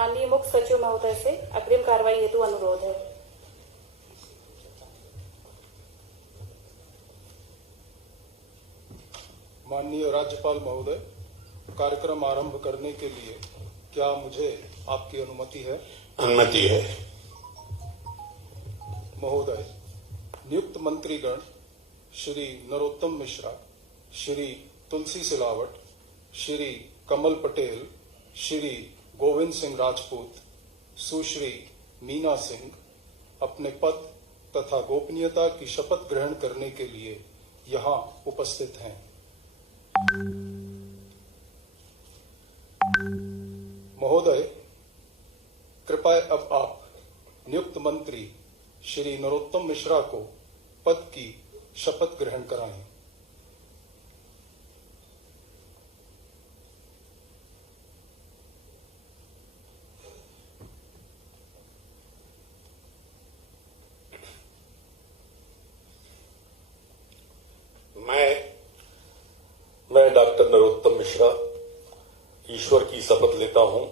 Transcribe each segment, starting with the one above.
माननीय मुख्य सचिव महोदय से अग्रिम कार्रवाई हेतु अनुरोध है। माननीय राज्यपाल महोदय, कार्यक्रम आरंभ करने के लिए क्या मुझे आपकी अनुमति है? अनुमति है। महोदय, नियुक्त मंत्रीगण श्री नरोत्तम मिश्रा, श्री तुलसी सिलावट, श्री कमल पटेल, श्री गोविंद सिंह राजपूत, सुश्री मीना सिंह अपने पद तथा गोपनीयता की शपथ ग्रहण करने के लिए यहाँ उपस्थित हैं। महोदय, कृपया अब आप नियुक्त मंत्री श्री नरोत्तम मिश्रा को पद की शपथ ग्रहण कराएं। मैं डॉक्टर नरोत्तम मिश्रा ईश्वर की शपथ लेता हूं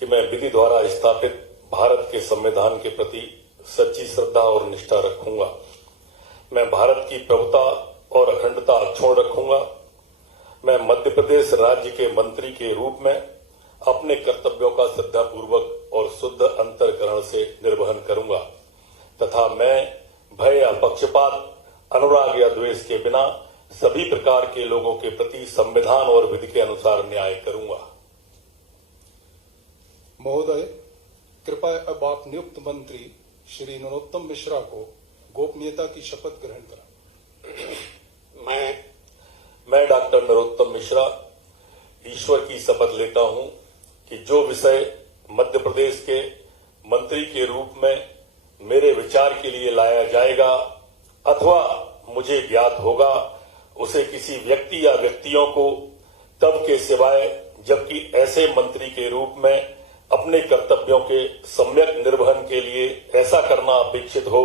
कि मैं विधि द्वारा स्थापित भारत के संविधान के प्रति सच्ची श्रद्धा और निष्ठा रखूंगा। मैं भारत की प्रभुता और अखंडता अक्षुण्ण रखूंगा। मैं मध्य प्रदेश राज्य के मंत्री के रूप में अपने कर्तव्यों का श्रद्धापूर्वक और शुद्ध अंतःकरण से निर्वहन करूंगा तथा मैं भय या पक्षपात, अनुराग या द्वेष के बिना सभी प्रकार के लोगों के प्रति संविधान और विधि के अनुसार न्याय करूंगा। महोदय, कृपया अब आप नियुक्त मंत्री श्री नरोत्तम मिश्रा को गोपनीयता की शपथ ग्रहण कराएं। मैं डॉक्टर नरोत्तम मिश्रा ईश्वर की शपथ लेता हूं कि जो विषय मध्य प्रदेश के मंत्री के रूप में मेरे विचार के लिए लाया जाएगा अथवा मुझे ज्ञात होगा, उसे किसी व्यक्ति या व्यक्तियों को तब के सिवाय जबकि ऐसे मंत्री के रूप में अपने कर्तव्यों के सम्यक निर्वहन के लिए ऐसा करना अपेक्षित हो,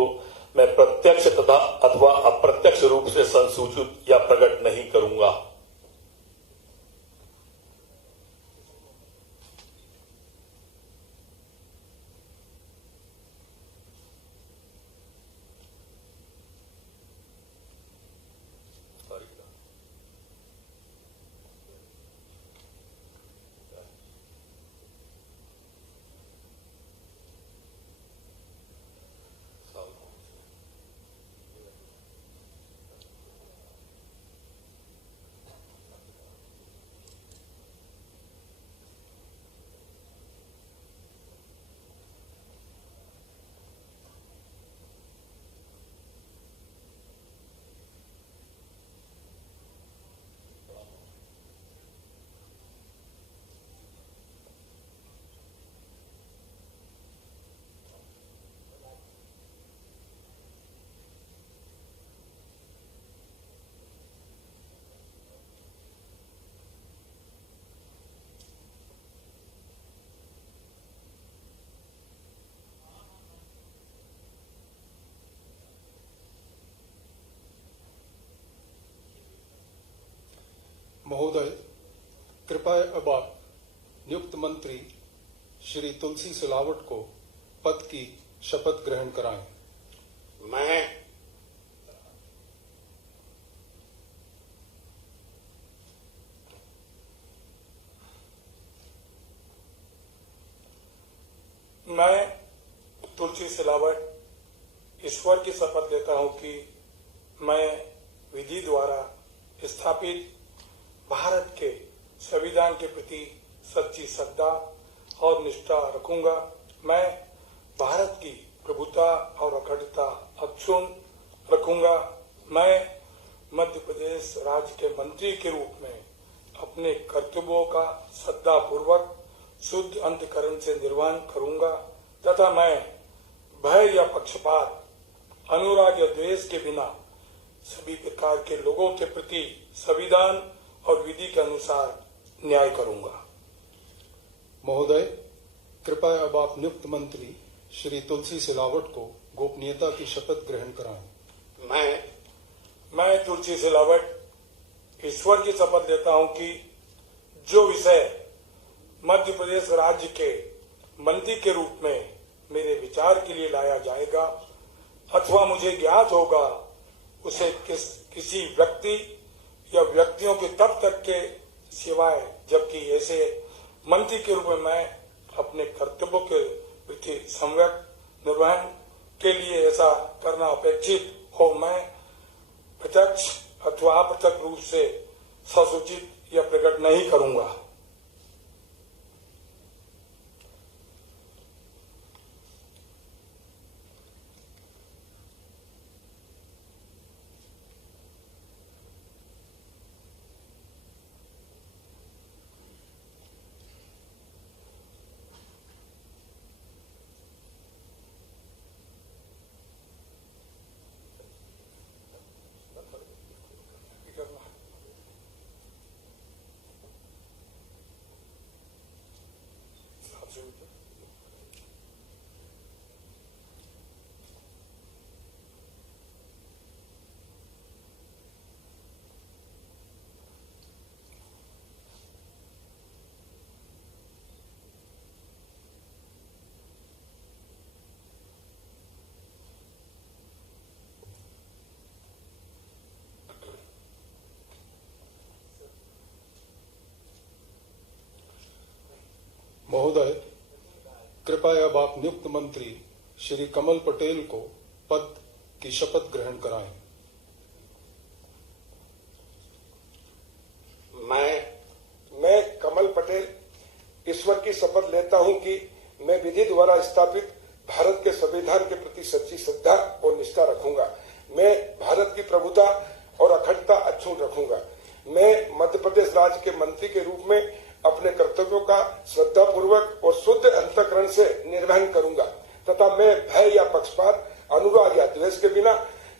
मैं प्रत्यक्ष तथा अथवा अप्रत्यक्ष रूप से संसूचित या प्रकट नहीं करूंगा। महोदय, कृपया अब आप नियुक्त मंत्री श्री तुलसी सिलावट को पद की शपथ ग्रहण कराएं। मैं तुलसी सिलावट ईश्वर की शपथ लेता हूं कि मैं विधि द्वारा स्थापित भारत के संविधान के प्रति सच्ची श्रद्धा और निष्ठा रखूंगा। मैं भारत की प्रभुता और अखंडता अक्षुण्ण रखूंगा। मैं मध्य प्रदेश राज्य के मंत्री के रूप में अपने कर्तव्यों का श्रद्धापूर्वक शुद्ध अंतःकरण से निर्वहन करूंगा तथा मैं भय या पक्षपात, अनुराग या द्वेष के बिना सभी प्रकार के लोगों के प्रति संविधान और विधि के अनुसार न्याय करूंगा। महोदय, कृपया अब आप नियुक्त मंत्री श्री तुलसी सिलावट को गोपनीयता की शपथ ग्रहण कराएं। मैं तुलसी सिलावट ईश्वर की शपथ लेता हूं कि जो विषय मध्य प्रदेश राज्य के मंत्री के रूप में मेरे विचार के लिए लाया जाएगा अथवा मुझे ज्ञात होगा, उसे किसी व्यक्ति या व्यक्तियों के तब तक के सिवाय जबकि ऐसे मंत्री के रूप में मैं अपने कर्तव्यों के प्रति सम्यक निर्वहन के लिए ऐसा करना अपेक्षित हो, मैं प्रत्यक्ष अथवा अप्रत्यक्ष रूप से ससूचित या प्रकट नहीं करूंगा। महोदय, कृपया अब आप नियुक्त मंत्री श्री कमल पटेल को पद की शपथ ग्रहण कराएं। मैं कमल पटेल ईश्वर की शपथ लेता हूं कि मैं विधि द्वारा स्थापित भारत के संविधान के प्रति सच्ची श्रद्धा और निष्ठा रखूंगा। मैं भारत की प्रभुता और अखंडता अक्षुण्ण रखूंगा। मैं मध्य प्रदेश राज्य के मंत्री के रूप में अपने कर्तव्यों का श्रद्धापूर्वक और शुद्ध अंतःकरण से निर्वहन करूंगा तथा मैं भय या पक्षपात, अनुराग या द्वेष के बिना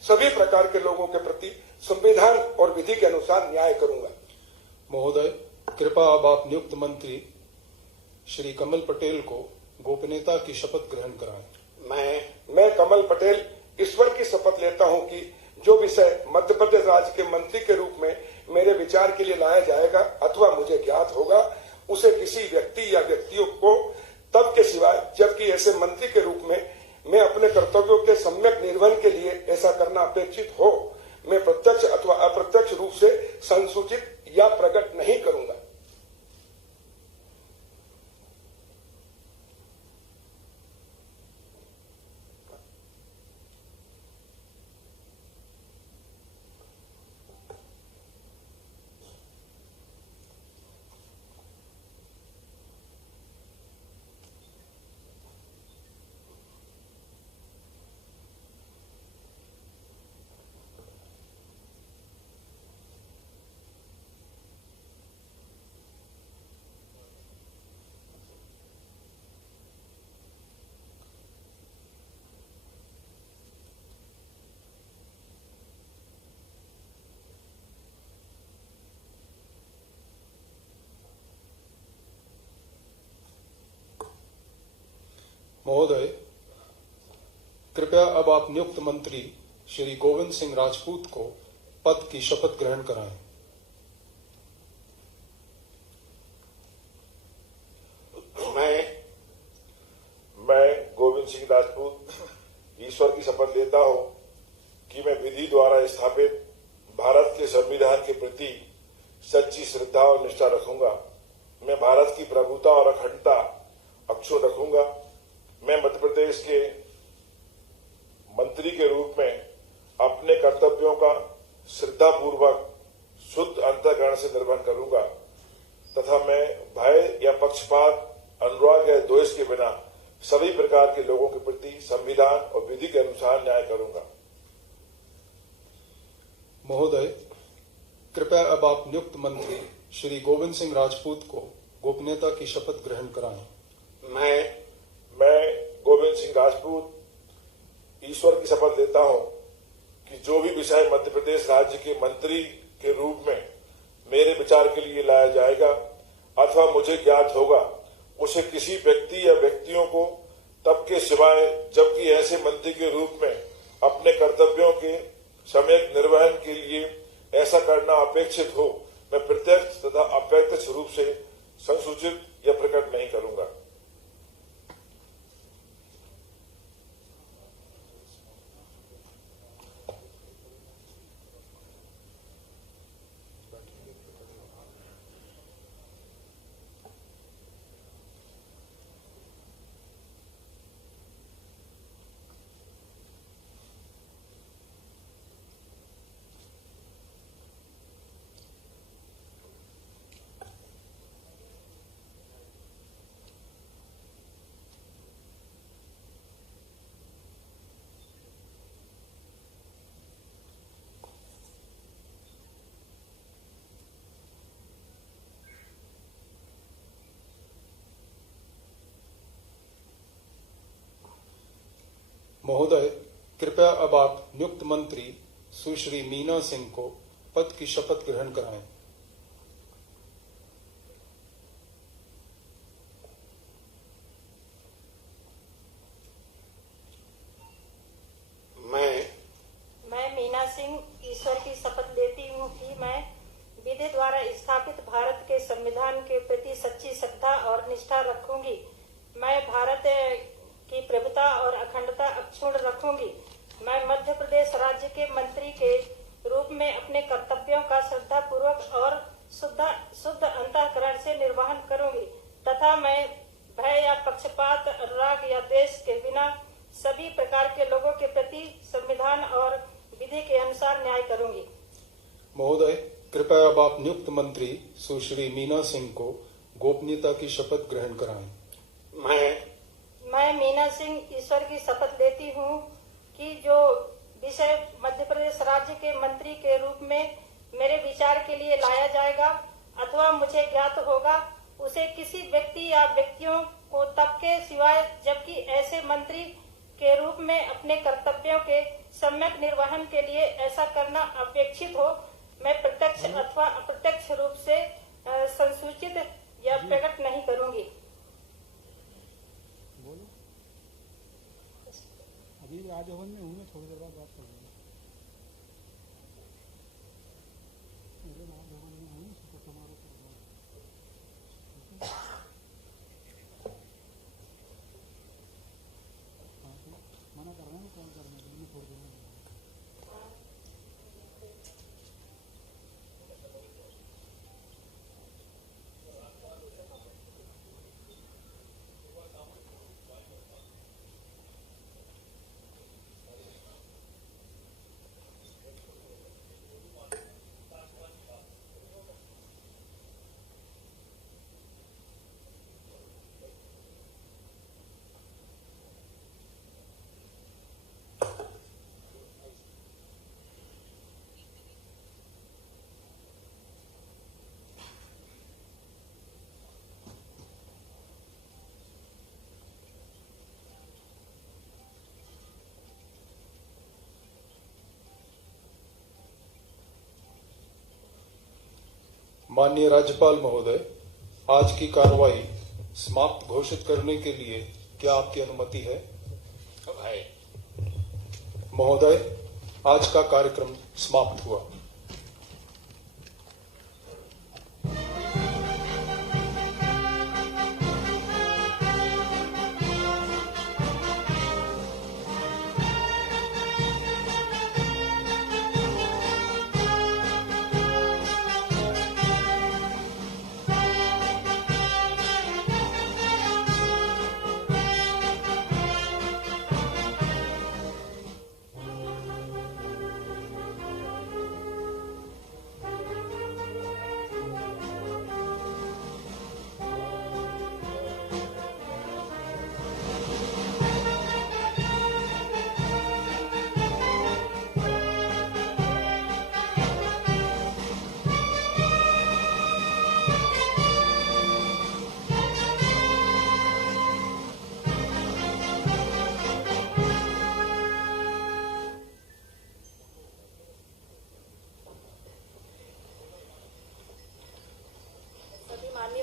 सभी प्रकार के लोगों के प्रति संविधान और विधि के अनुसार न्याय करूंगा। महोदय, कृपया अब आप नियुक्त मंत्री श्री कमल पटेल को गोपनीयता की शपथ ग्रहण कराएं। मैं कमल पटेल ईश्वर की शपथ लेता हूं कि जो विषय मध्य प्रदेश राज्य के मंत्री के रूप में मेरे विचार के लिए लाया जाएगा अथवा मुझे ज्ञात होगा, उसे किसी व्यक्ति या व्यक्तियों को तब के सिवाय जबकि ऐसे मंत्री के रूप में मैं अपने कर्तव्यों के सम्यक निर्वहन के लिए ऐसा करना अपेक्षित हो, मैं प्रत्यक्ष अथवा अप्रत्यक्ष रूप से संसूचित या प्रकट नहीं करूंगा। महोदय, कृपया अब आप नियुक्त मंत्री श्री गोविंद सिंह राजपूत को पद की शपथ ग्रहण कराएं। मैं गोविंद सिंह राजपूत ईश्वर की शपथ लेता हूं कि मैं विधि द्वारा स्थापित भारत के संविधान के प्रति सच्ची श्रद्धा और निष्ठा रखूंगा। मैं भारत की प्रभुता और अखंडता अक्षुण्ण रखूंगा। मैं मध्य प्रदेश के मंत्री के रूप में अपने कर्तव्यों का श्रद्धापूर्वक शुद्ध अंतःकरण से निर्वहन करूंगा तथा मैं भय या पक्षपात, अनुराग या द्वेष के बिना सभी प्रकार के लोगों के प्रति संविधान और विधि के अनुसार न्याय करूंगा। महोदय, कृपया अब आप नियुक्त मंत्री श्री गोविंद सिंह राजपूत को गोपनीयता की शपथ ग्रहण कराएं। मैं गोविंद सिंह राजपूत ईश्वर की शपथ लेता हूं कि जो भी विषय मध्य प्रदेश राज्य के मंत्री के रूप में मेरे विचार के लिए लाया जाएगा अथवा मुझे ज्ञात होगा, उसे किसी व्यक्ति या व्यक्तियों को तब के सिवाय जबकि ऐसे मंत्री के रूप में अपने कर्तव्यों के सम्यक निर्वहन के लिए ऐसा करना अपेक्षित हो, मैं प्रत्यक्ष तथा अप्रत्यक्ष रूप से संसूचित या प्रकट नहीं करूंगा। महोदय, कृपया अब आप नियुक्त मंत्री सुश्री मीना सिंह को पद की शपथ ग्रहण कराएं। मैं मीना सिंह ईश्वर की शपथ लेती हूँ कि मैं विधि द्वारा स्थापित भारत के संविधान के प्रति सच्ची श्रद्धा और निष्ठा रखूंगी। मैं भारत की प्रभुता और अखंडता अक्षुण्ण रखूंगी। मैं मध्य प्रदेश राज्य के मंत्री के रूप में अपने कर्तव्यों का श्रद्धा पूर्वक और शुद्ध अंतःकरण से निर्वहन करूंगी तथा मैं भय या पक्षपात, राग या द्वेष के बिना सभी प्रकार के लोगों के प्रति संविधान और विधि के अनुसार न्याय करूंगी। महोदय, कृपया अब आप नियुक्त मंत्री सुश्री मीना सिंह को गोपनीयता की शपथ ग्रहण कराएं। मैं मीना सिंह ईश्वर की शपथ लेती हूँ कि जो विषय मध्य प्रदेश राज्य के मंत्री के रूप में मेरे विचार के लिए लाया जाएगा अथवा मुझे ज्ञात होगा, उसे किसी व्यक्ति या व्यक्तियों को तब के सिवाय जबकि ऐसे मंत्री के रूप में अपने कर्तव्यों के सम्यक निर्वहन के लिए ऐसा करना अपेक्षित हो, मैं प्रत्यक्ष अथवा अप्रत्यक्ष रूप से संसूचित या प्रकट नहीं करूंगी। अभी राजभवन में हूँ, मैं थोड़ी देर बाद बात कर लूँगा। राजभवन में हूँ, शपथ समारोह कर रहा हूँ। मना कर रहे हैं कॉल करने के लिए, थोड़ी देर में। माननीय राज्यपाल महोदय, आज की कार्रवाई समाप्त घोषित करने के लिए क्या आपकी अनुमति है? महोदय, आज का कार्यक्रम समाप्त हुआ।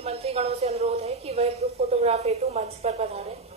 मंत्रीगणों से अनुरोध है कि वह ग्रुप फोटोग्राफ हेतु मंच पर पधारें।